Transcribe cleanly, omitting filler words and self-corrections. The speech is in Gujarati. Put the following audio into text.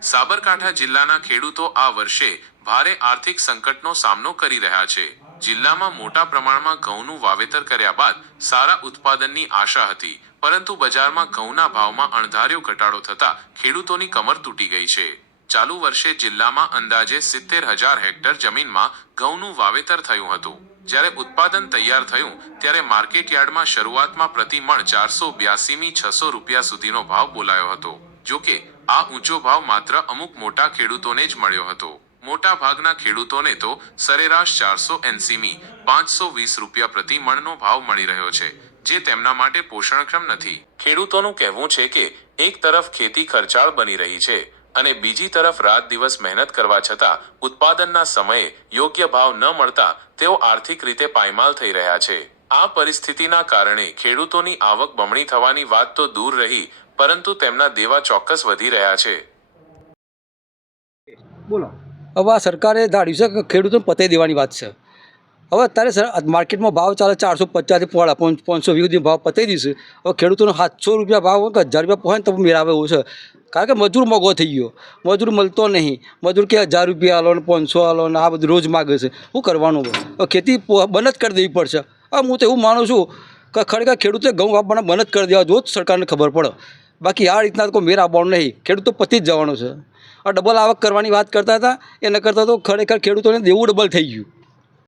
સાબરકાંઠા જિલ્લાના ખેડૂતો આ વર્ષે ભારે આર્થિક સંકટનો સામનો કરી રહ્યા છે। જિલ્લામાં મોટા પ્રમાણમાં ઘઉંનું વાવેતર કર્યા બાદ સારા ઉત્પાદનની આશા હતી, પરંતુ બજારમાં ઘઉંના ભાવમાં અણધાર્યો ઘટાડો થતા ખેડૂતોની કમર તૂટી ગઈ છે। ચાલુ વર્ષે જિલ્લામાં અંદાજે 70,000 હેક્ટર જમીનમાં ઘઉંનું વાવેતર થયું હતું। જ્યારે ઉત્પાદન તૈયાર થયું ત્યારે માર્કેટ યાર્ડમાં શરૂઆતમાં પ્રતિ મણ 482 થી 600 રૂપિયા સુધીનો ભાવ બોલાયો હતો। જોકે આ ઊંચો ભાવ માત્ર અમુક મોટા ખેડૂતોને જ મળ્યો હતો। મોટા ભાગના ખેડૂતોને તો સરેરાશ 480 થી 520 રૂપિયા પ્રતિ મણનો ભાવ મળી રહ્યો છે, જે તેમના માટે પોષણક્ષમ નથી। ખેડૂતોનું કહેવું છે કે એક તરફ ખેતી ખર્ચાળ બની રહી છે અને બીજી તરફ રાત દિવસ મહેનત કરવા છતાં ઉત્પાદનના સમયે યોગ્ય ભાવ ન મળતા તેઓ આર્થિક રીતે પાયમાલ થઈ રહ્યા છે। આ પરિસ્થિતિના કારણે ખેડૂતોની આવક બમણી થવાની વાત તો દૂર રહી, પરંતુ તેમના દેવા ચોક્કસ વધી રહ્યા છે। બોલો, હવે આ સરકારે ધાર્યું છે કે ખેડૂતોને પતાવી દેવાની વાત છે। હવે અત્યારે માર્કેટમાં ભાવ ચાલે 450 થી 520 સુધી ભાવ પતાવી દઈશું। હવે ખેડૂતોને 700 રૂપિયા ભાવ કે 1000 રૂપિયા પહોંચે તો મેળાવે એવું છે, કારણ કે મજૂર મોંઘો થઈ ગયો, મજૂર મળતો નહીં। મજૂર કે 1000 રૂપિયા આલો ને 500 આલો ને આ બધું રોજ માગે છે। શું કરવાનું? હવે ખેતી બંધ જ કરી દેવી પડશે। હવે હું તો એવું માનું છું કે ખરેખર ખેડૂતે ઘઉં વાપવાના બંધ જ કરી દેવા જો સરકારને ખબર પડે, બાકી આ રીતના કોઈ મેળ આવવાનો નહીં। ખેડૂતો પતી જ જવાનો છે। આ ડબલ આવક કરવાની વાત કરતા હતા, એ ન કરતા તો ખરેખર ખેડૂતોને દેવું ડબલ થઈ ગયું।